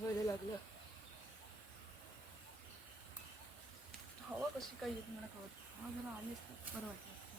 व्हायला लागलं. हवा कशी काय येत मला कळत हा जरा आली असते. बरं वाटलं.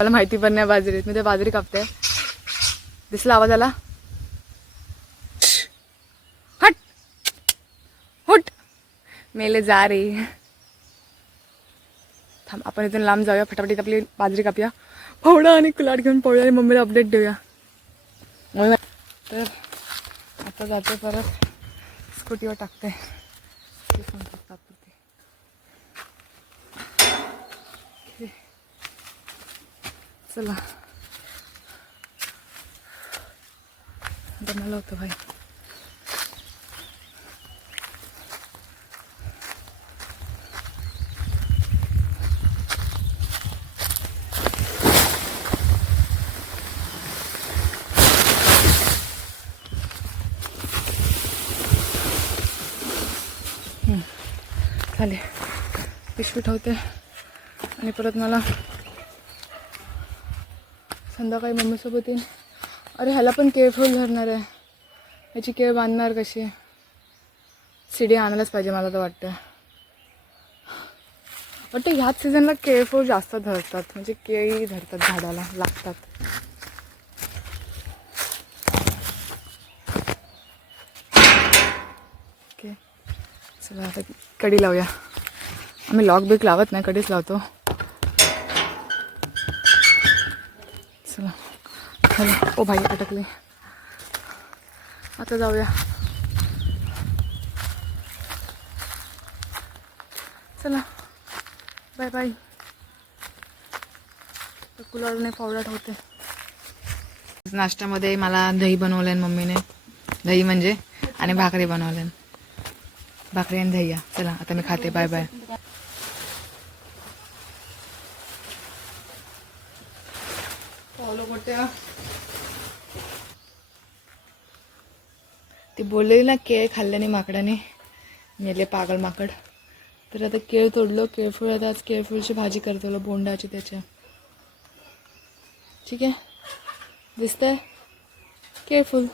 मला माहिती पण नाही बाजरीत. मी ते बाजरी कापते. दिसला आवाज आला? हट! हुट! मेले जा रे. थांब आपण इथून लांब जाऊया. फटाफटीत आपली बाजरी कापूया. फावडा आणि कुलाट घेऊन पवळा आणि मम्मीला अपडेट देऊया. तर आता जाते परत. स्कूटीवर टाकते. चला. दमाला होतं भाई झाले पिशवी ठेवते. आणि परत मला संध्याकाळी मम्मीसोबत येईन. अरे ह्याला पण केळफूल धरणार आहे. ह्याची केळ बांधणार कशी? शिडी आणायलाच पाहिजे मला तर वाटतं. वाटतं ह्याच सीझनला केळफूल जास्त धरतात. म्हणजे केळी धरतात झाडाला लागतात. ओके. चला आता कडी लावूया. आम्ही लॉक बिक लावत नाही कडीच लावतो. खाली. ओ भाई अटकले. आता जाऊया. चला. Bye bye. कुलारने पावडर होते नाश्त्यामध्ये मला दही बनवलंय मम्मीने. दही म्हणजे आणि भाकरी बनवल्या. भाकरी आणि दही चला आता मी खाते. Bye bye. पावलं मोठ्या. ती बोललेली ना केळ खाल्ल्याने माकडाने. मेले पागल माकड. तर आता केळ तोडलो. केळफूळ आता आज केळफूळची भाजी करतो बोंडाची त्याच्या. ठीक आहे? दिसतंय? केळफूल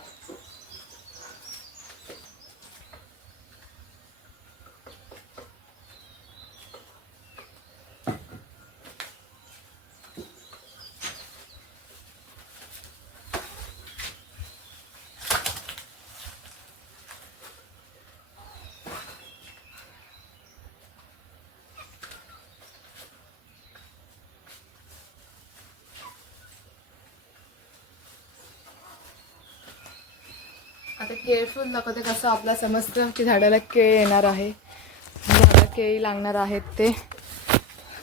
आता केळफूल दाखवते कसं आपला समजतं की झाडाला केळ येणार आहे. झाडाला केळी लागणार आहेत ते.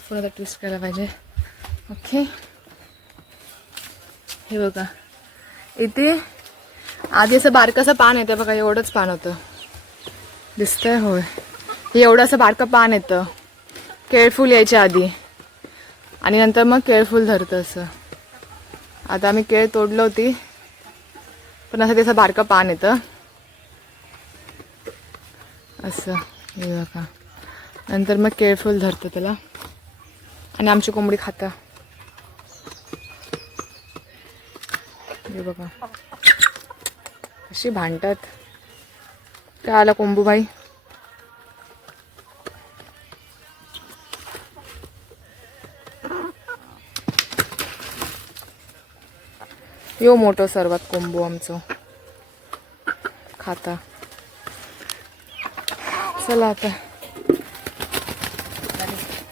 पुन्हा ट्विस्ट करायला पाहिजे. ओके हे बघा. इथे आधी असं बारकंसं पान येतं बघा एवढंच पान होतं. दिसतंय होय. हे एवढं असं बारकं पान येतं. केळफूल यायच्या आधी. आणि नंतर मग केळफूल धरतं असं. आता आम्ही केळ तोडलं होती. पण असं त्याचं बारकं पान येतं. असं. हे बघा. नंतर मग केळफूल धरतं त्याला. आणि आमची कोंबडी खाता. हे बघा. अशी भांडतात. काय आला कोंबूबाई? यो मोठं सर्वात कोंबू आमचं. खाता. चला आता.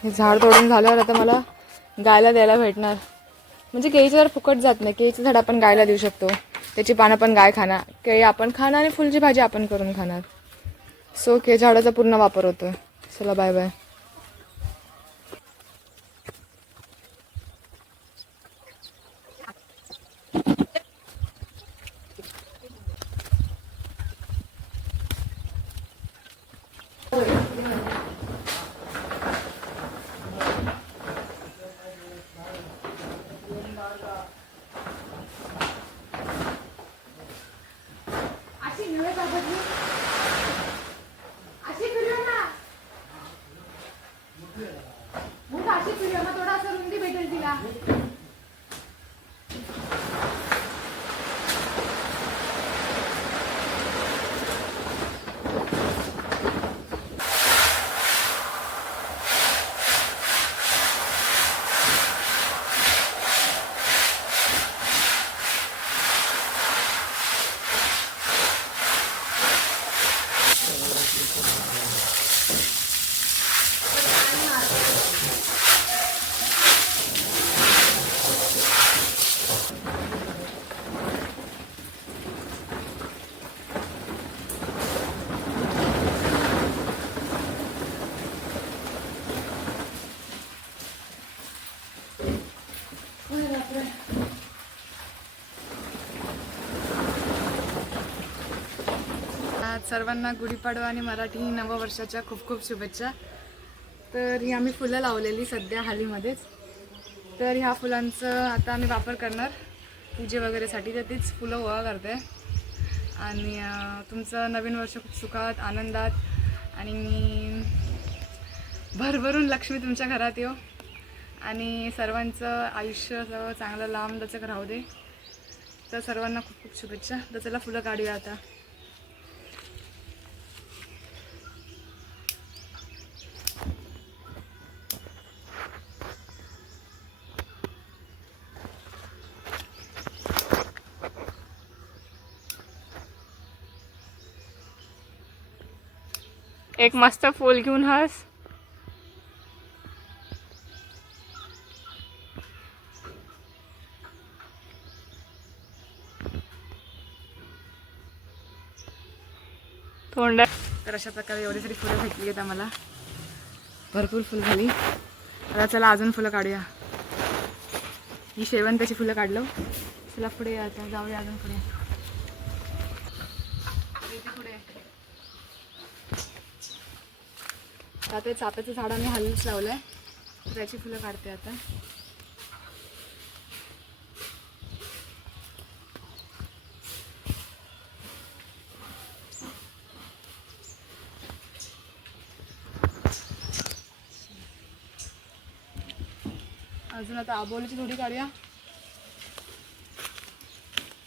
हे झाड तोडून झाल्यावर आता मला गायला द्यायला भेटणार. म्हणजे केळीचं झाड फुकट जात नाही केळीचं झाड आपण गायला देऊ शकतो. त्याची पानं पण गाय खाणार. केळी आपण खाणार आणि फुलची भाजी आपण करून खाणार. सो के झाडाचा पूर्ण वापर होतो चला बाय बाय आज सर्वांना गुढीपाडवा आणि मराठी नववर्षाच्या खूप खूप शुभेच्छा. तर ही आम्ही फुलं लावलेली सध्या हालीमध्येच. तर ह्या फुलांचं आता आम्ही वापर करणार पूजे वगैरेसाठी. तर तीच फुलं गोळा करते. आणि तुमचं नवीन वर्ष खूप सुखात आनंदात. आणि भरभरून लक्ष्मी तुमच्या घरात येऊ. आणि सर्वांचं आयुष्य सगळं चांगलं लांबलचक राहू दे. तर सर्वांना खूप खूप शुभेच्छा. तर चला फुलं काढूया आता. एक मस्त फूल घेऊन हस. तोंड तर अशा प्रकारे एवढी तरी फुलं भेटली आहेत आम्हाला. भरपूर फुल झाली. आता चला अजून फुलं काढूया. मी शेवंताची फुलं काढलो. चला पुढे या आता जाऊया अजून पुढे पुढे. आता ते चाप्याचं झाड आम्ही हल्लीच लावलंय. आहे त्याची फुलं काढते आता. अजून आता आबोलीची थोडी काढूया.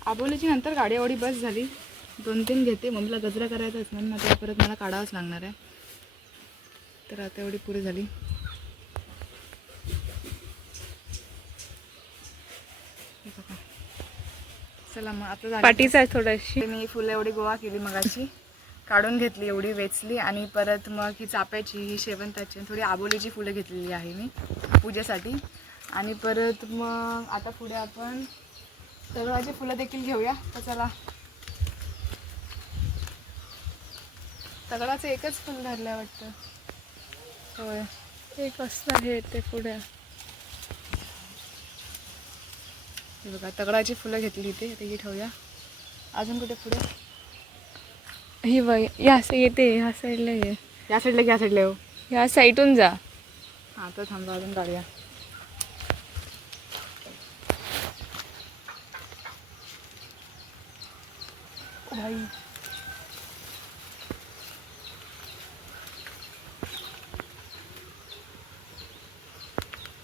आबोलीची नंतर गाडी एवढी बस झाली. दोन तीन घेते. मम्मीला गजरा करायचाच म्हणून आता परत मला काढावंच लागणार आहे. तर आता एवढी पुरी झाली. चला मग आता पाठीच आहे थोडीशी. मी फुलं एवढी गोळा केली मगाची काढून घेतली एवढी वेचली आणि परत मग ही चाप्याची ही शेवंताची थोडी आबोलीची फुलं घेतलेली आहे मी पूजेसाठी. आणि परत मग आता पुढे आपण दगडाची फुलं देखील घेऊया. तर चला. दगडाचं एकच फुल धरलं वाटतं. होय. एक असतं आहे ते पुढे. हे बघा दगडाची फुलं घेतली इथे. आता ही ठेवूया. अजून कुठे पुढे ही बघ या साईड येते ह्या साईडला ये. या साईडला या साईडला येऊ ह्या साईडून जा. हां तर थांबा अजून काढूया.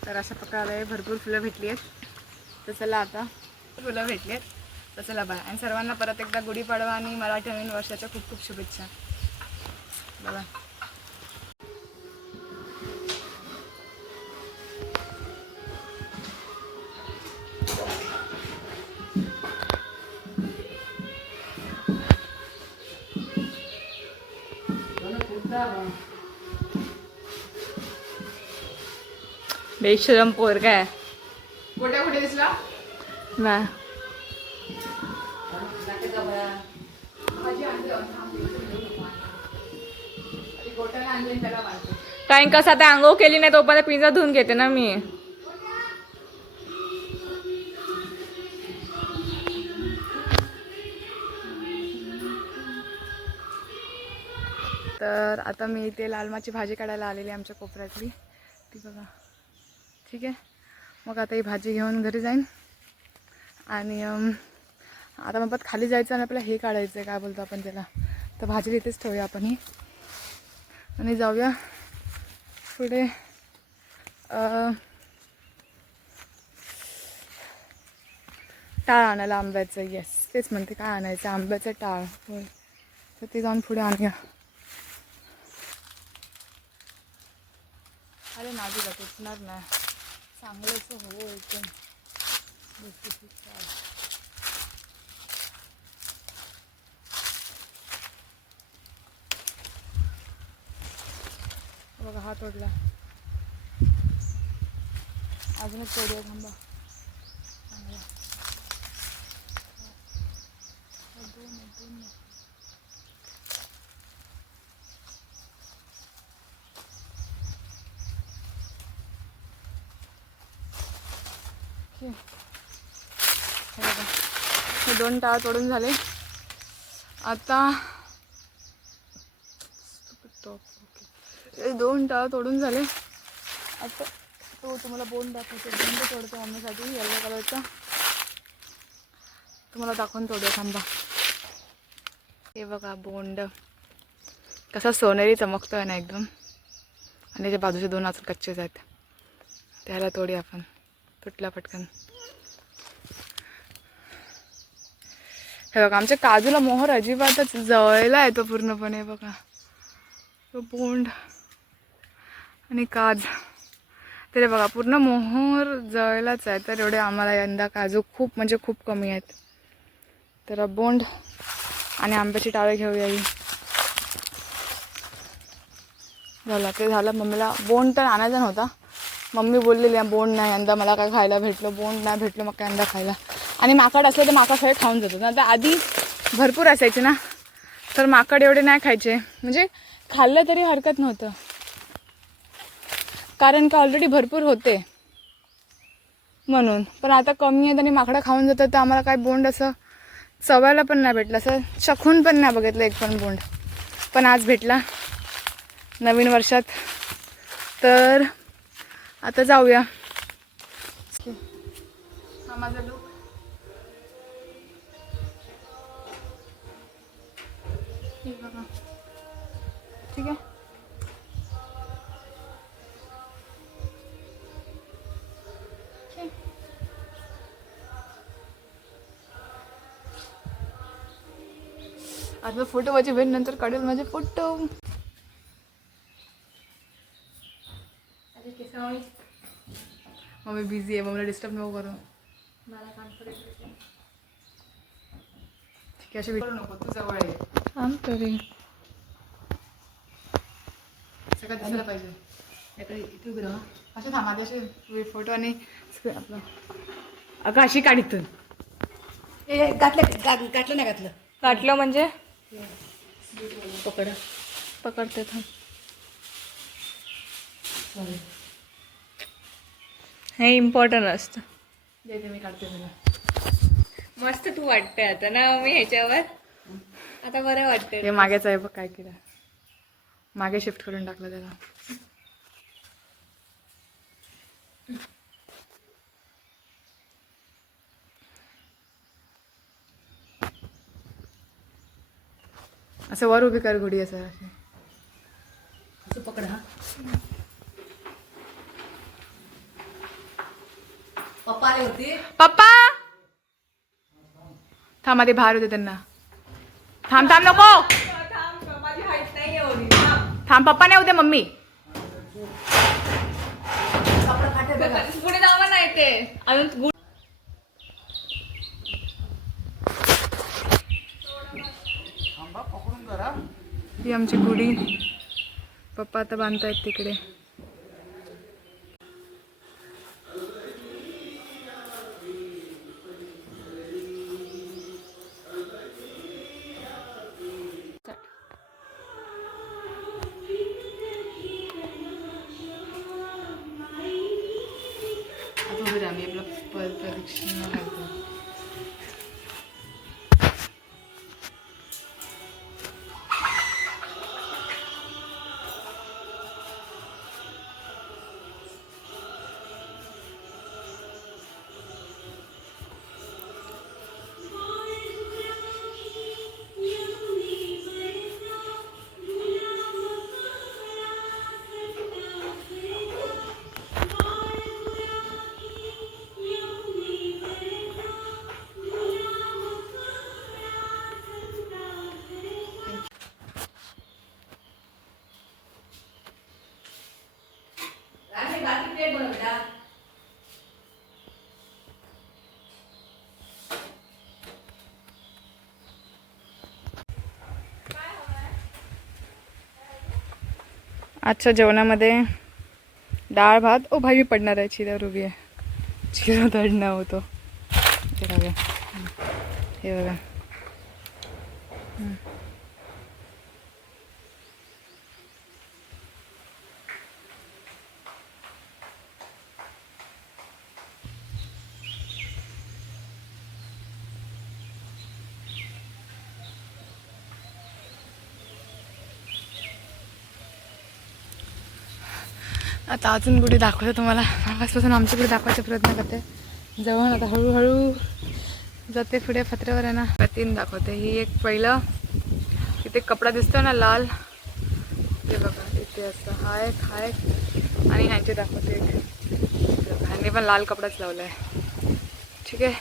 तर अशा प्रकारे भरपूर फुलं भेटली आहेत. तर चला आता. फुलं भेटली आहेत. तर चला बाय आणि सर्वांना परत एकदा गुढीपाडवा आणि मराठी नवीन वर्षाच्या खूप खूप शुभेच्छा. बघा. बेशरम पोर काय कुठे कुठे दिसला? ना कारण कसं आता आंघोळ केली नाही तोपर्यंत पिझ्झा धुवून घेते ना मी. तर आता मी इथे लालमाची भाजी काढायला आलेली आमच्या कोपऱ्यातली. ती बघा. ठीक आहे. मग आता ही भाजी घेऊन घरी जाईन. आणि आता मग खाली जायचं आणि आपल्याला हे काढायचं आहे काय बोलतो आपण त्याला. तर भाजी इथेच ठेवूया आपण ही. आणि जाऊया पुढे टाळ आणायला आंब्याचं. येस तेच म्हणते काय आणायचं? आंब्याचं टाळ. होय. तर ते जाऊन पुढे आणूया. अरे माझी का नाही. चांगलंच हवं एकदम लुसलुशीत बघा हा तोडला. अजूनच तोडूया थांबा चांगला हा, दोन आहे, दोन आहे. ओके. हे बघा. हे दोन टाळ तोडून झाले. आता दोन टाळ तोडून झाले. आता तो तुम्हाला बोंड दाखवतो. बोंड तोडतो मम्मीसाठी येल्लो कलरचा तुम्हाला दाखवून तोडूया थांबा. हे बघा बोंड कसा सोनेरी चमकतोय ना एकदम. आणि त्याच्या बाजूचे दोन अजून कच्चेच आहेत. त्याला तोडी आपण. तुटला पटकन. हे बघा आमच्या काजूला मोहर अजिबातच जळला येतो पूर्णपणे बघा. तो बोंड आणि काज. तरी बघा पूर्ण मोहर जळलाच आहे तर एवढे आम्हाला यंदा काजू खूप म्हणजे खूप कमी आहेत. तर बोंड आणि आंब्याची टाळे घेऊया ही. झालं ते झालं. मम्मीला बोंड तर आणायचा नव्हता. मम्मी बोललेली बोंड नाही यंदा मला काय खायला भेटलं? बोंड नाही भेटलं मग काय यंदा खायला? आणि माकड असलं तर माकड सगळे खाऊन जातो ना तर आधी भरपूर असायचे ना? तर माकड एवढे नाही खायचे. म्हणजे खाल्लं तरी हरकत नव्हतं. कारण का ऑलरेडी भरपूर होते. म्हणून. पण आता कमी आहेत आणि माकडं खाऊन जातात तर आम्हाला काय बोंड असं चवायला पण नाही भेटलं. असं चखून पण नाही बघितलं एक पण बोंड. पण आज भेटला. नवीन वर्षात. तर आता जाऊया. हा माझा लुक ठीक आहे. आता फोटो माझी बहीण नंतर काढेल माझे फोटो. मम्मी बिझी आहे मम्मीला डिस्टर्ब नको करू. ठीक आहे विचारू नको तू जवळ आहे थांब तरी. सगळं दिसायला पाहिजे. याकडे इथे उभं राहा. असे थांबा आधी असे फोटो आणि आपलं. अगं अशी काढ इथून. ए घातलं घातलं नाही घातलं. काटलं म्हणजे? पकड. पकडते थांब. हे इम्पॉर्टंट असतं. देते मी काढते तुला. मस्त तू वाटते आता ना मी ह्याच्यावर. आता बरं वाटते मागेच आहे बघ काय केलं. मागे शिफ्ट करून टाकलं त्याला. असं वर उभी कर घोडी असं असं पकड हा. पप्पा आले होते. पप्पा! थांब आधी बाहेर होते त्यांना. थांब थांब नको! थांब पप्पा नाही होते मम्मी. पुढे जावं नाही ते अजून ही आमची गुढी. पप्पा आता बांधतायत तिकडे. ಬೇರೆ ಗುಣವಿಲ್ಲ आजच्या जेवणामध्ये डाळ भात ओ भाजी पडणार आहे चिऱ्यावर उभी आहे. चिरा दडणं होतो. हे बघा. आता अजून पुढे दाखवतो तुम्हाला. आवाजपासून आमच्या दाखवायचा प्रयत्न करते. जवळ आता हळूहळू जाते पुढे फत्र्यावर आहे ना तीन दाखवते. ही एक पहिलं. इथे कपडा दिसतो ना लाल. ते बघा इथे असतं हा एक हा एक. आणि ह्यांचे दाखवते एक. ह्यांनी पण लाल कपडाच लावला आहे ठीक आहे.